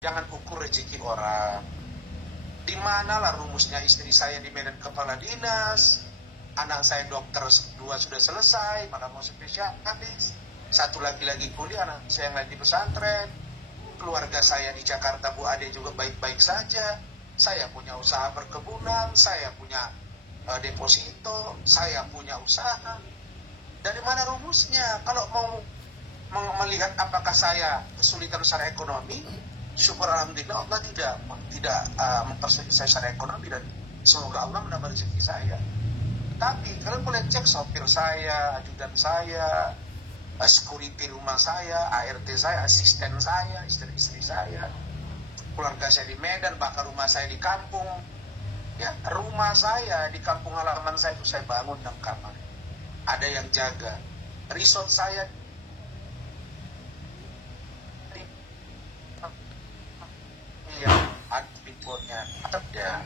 Jangan ukur rezeki orang. Di manalah rumusnya istri saya di Medan kepala dinas, anak saya dokter 2 sudah selesai, malah mau spesialis, satu lagi kuliah, anak saya yang lain di pesantren, keluarga saya di Jakarta Bu Ade juga baik-baik saja, saya punya usaha perkebunan, saya punya deposito, saya punya usaha. Dari mana rumusnya? Kalau mau melihat apakah saya kesulitan secara ekonomi, syukur alhamdulillah Allah tidak mempersulit saya secara ekonomi, dan semoga Allah menambah rezeki saya. Tapi kalian boleh cek sopir saya, ajudan saya, security rumah saya, ART saya, asisten saya, istri saya, keluarga saya di Medan, bahkan rumah saya di kampung. Ya, rumah saya di kampung halaman saya itu saya bangun 6 kamar. Ada yang jaga. Resort saya ya,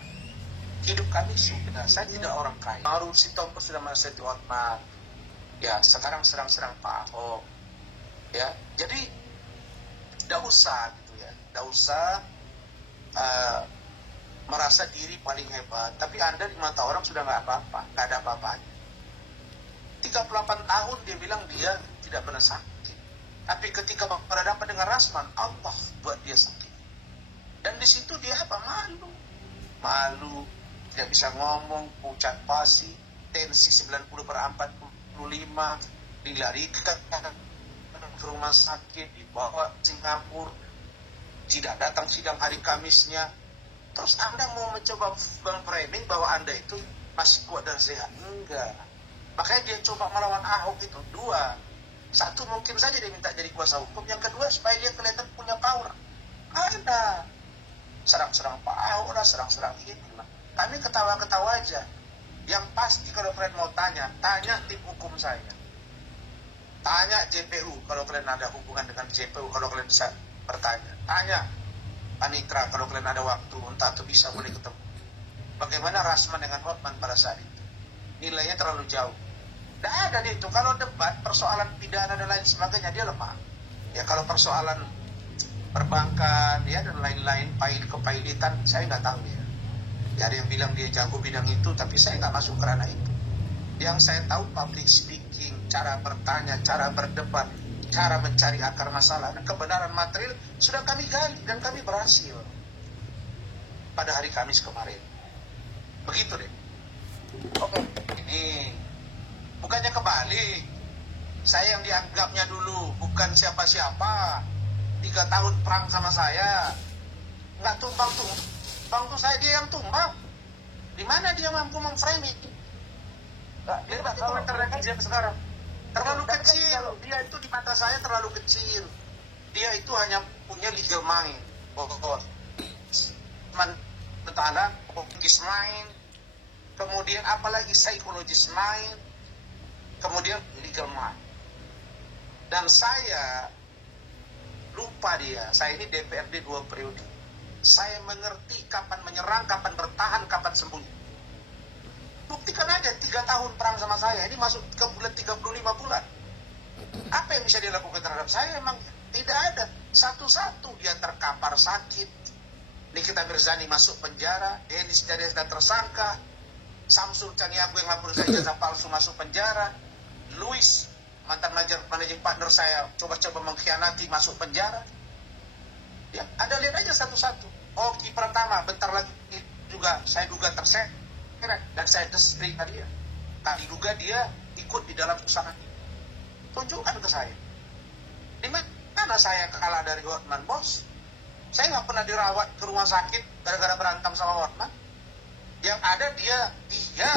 hidup kami sudah, saya tidak orang kaya. Maruf Sitompo sudah merasai Otman, ya sekarang serang-serang Pak Ahok, ya jadi tidak usah gitu ya, tidak usah merasa diri paling hebat. Tapi Anda di mata orang sudah nggak apa-apa, nggak ada apa-apanya. 38 tahun dia bilang dia tidak pernah sakit, tapi ketika berhadapan dengan Rasman, Allah buat dia sakit. Dan di situ dia apa? Malu, tidak bisa ngomong, pucat pasi, tensi 90/45, dilarikan ke rumah sakit, dibawa Singapura, tidak datang sidang hari Kamisnya. Terus Anda mau mencoba framing bahwa Anda itu masih kuat dan sehat? Enggak. Makanya dia coba melawan Ahok itu 2. 1, mungkin saja dia minta jadi kuasa hukum. Yang kedua, supaya dia kelihatan punya power. Ada serang-serang Pak Ahok lah, serang-serang ini lah. Kami ketawa-ketawa aja. Yang pasti kalau kalian mau tanya tim hukum saya. Tanya JPU kalau kalian ada hubungan dengan JPU, kalau kalian bisa bertanya. Tanya Panitra kalau kalian ada waktu, entah atau bisa boleh ketemu. Bagaimana Rasman dengan Hotman pada saat itu? Nilainya terlalu jauh. Tidak ada dia itu. Kalau debat, persoalan pidana dan lain sebagainya, dia lemah. Ya kalau persoalan perbankan ya dan lain-lain, kepailitan, saya nggak tahu ya. Ada yang bilang dia jago bidang itu, tapi saya nggak masuk ke ranah itu. Yang saya tahu public speaking, cara bertanya, cara berdebat, cara mencari akar masalah, dan kebenaran material sudah kami gali dan kami berhasil pada hari Kamis kemarin. Begitu deh. Oke. Ini bukannya kebalik. Saya yang dianggapnya dulu bukan siapa-siapa. 3 tahun perang sama saya, nggak tumbang tuh saya, dia yang tumbang. Di mana dia mampu memframing? Dia bakal terdekat sekarang. Terlalu kecil. Dia itu di mata saya terlalu kecil. Dia itu hanya punya legal mind. Mentala, logis mind. Kemudian apalagi psychologist mind. Kemudian legal mind. Dan saya lupa dia. Saya ini DPRD 2 periode. Saya mengerti kapan menyerang, kapan bertahan, kapan sembunyi. Buktikan aja 3 tahun perang sama saya. Ini masuk ke bulan 35 bulan. Apa yang bisa dilakukan terhadap saya? Memang tidak ada. Satu-satu dia terkapar sakit. Nikita Mirzani masuk penjara. Denis Jadesda tersangka. Samsul Caniago yang lapor saya jasa palsu masuk penjara. Luis, mantan managing partner saya, coba-coba mengkhianati, masuk penjara. Ya, Anda lihat aja satu-satu. Oki Pratama bentar lagi juga saya duga terseret, dan saya desperate dia. Tadi duga dia ikut di dalam usaha ini. Tunjukkan ke saya. Di mana saya kalah dari Hotman, bos? Saya nggak pernah dirawat ke rumah sakit gara-gara berantem sama Hotman. Yang ada dia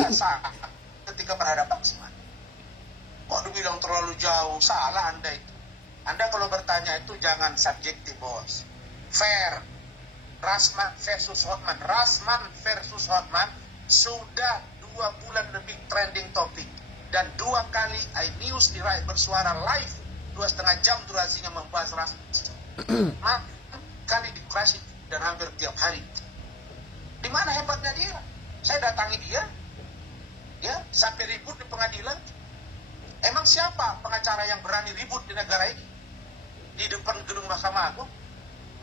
saat ketika berhadapan sama. Kok dibilang terlalu jauh? Salah Anda itu. Anda kalau bertanya itu jangan subjektif, bos. Fair. Rasman versus Hotman. Rasman versus Hotman sudah 2 bulan lebih trending topik. Dan 2 kali iNews di bersuara live 2,5 jam durasinya membahas Rasman. Kali di Krasi dan hampir tiap hari. Di mana hebatnya dia? Saya datangi dia, ya sampai ribut di pengadilan. Emang siapa pengacara yang berani ribut di negara ini? Di depan gedung Mahkamah Agung?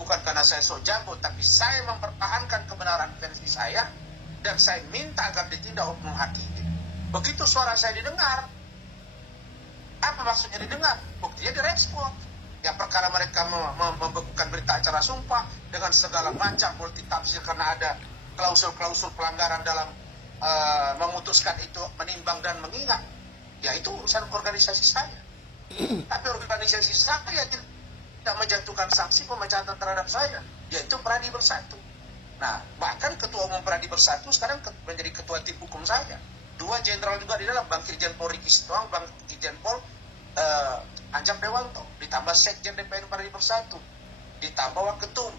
bukan karena saya sok jago, tapi saya mempertahankan kebenaran versi saya, dan saya minta agar ditindak hukum hakiki. Begitu suara saya didengar, apa maksudnya didengar? Buktinya direspon. Ya, perkara mereka membekukan berita acara sumpah dengan segala macam multitafsir karena ada klausul-klausul pelanggaran dalam memutuskan itu, menimbang dan mengingat. Ya, itu urusan organisasi saya. Tapi organisasi saya tidak menjatuhkan sanksi pemecatan terhadap saya, yaitu Pradi Bersatu. Nah, bahkan ketua umum Pradi Bersatu sekarang menjadi ketua tim hukum saya. 2 jenderal juga di dalam, Bang Irjen Pol Riki Sitohang, Bang Irjen Pol Anjak Dewanto, ditambah Sekjen DPN Pradi Bersatu, ditambah Waketum.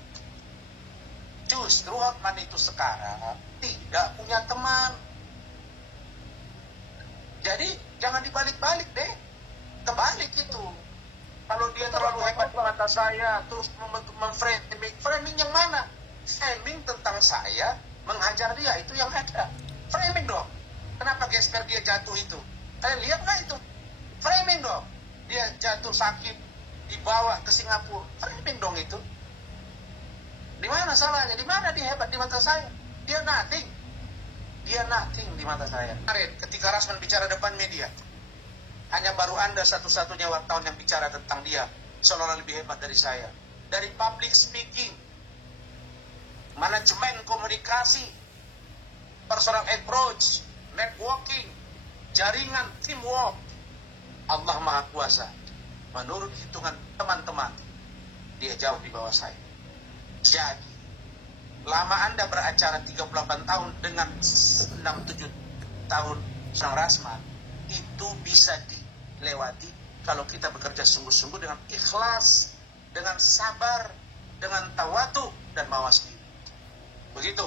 Justru Hotman itu sekarang tidak punya teman. Jadi jangan dibalik-balik deh, kebalik itu. Kalau dia terlalu hebat di mata saya, terus framing yang mana? Framing tentang saya menghajar dia, itu yang ada. Framing dong. Kenapa gesper dia jatuh itu? Kalian lihat nggak itu? Framing dong. Dia jatuh sakit, dibawa ke Singapura. Framing dong itu. Di mana salahnya? Di mana dia hebat di mata saya? Dia nothing. Dia nothing di mata saya. Kemarin ketika Rasman bicara depan media, hanya baru Anda satu-satunya wartawan yang bicara tentang dia, seolah-olah lebih hebat dari saya. Dari public speaking, manajemen komunikasi, personal approach, networking, jaringan, teamwork, Allah Maha Kuasa. Menurut hitungan teman-teman, dia jauh di bawah saya. Jadi, lama Anda beracara 38 tahun dengan 6-7 tahun Sang Rasman, itu bisa dilewati kalau kita bekerja sungguh-sungguh dengan ikhlas, dengan sabar, dengan tawadu dan mawas diri. Begitu.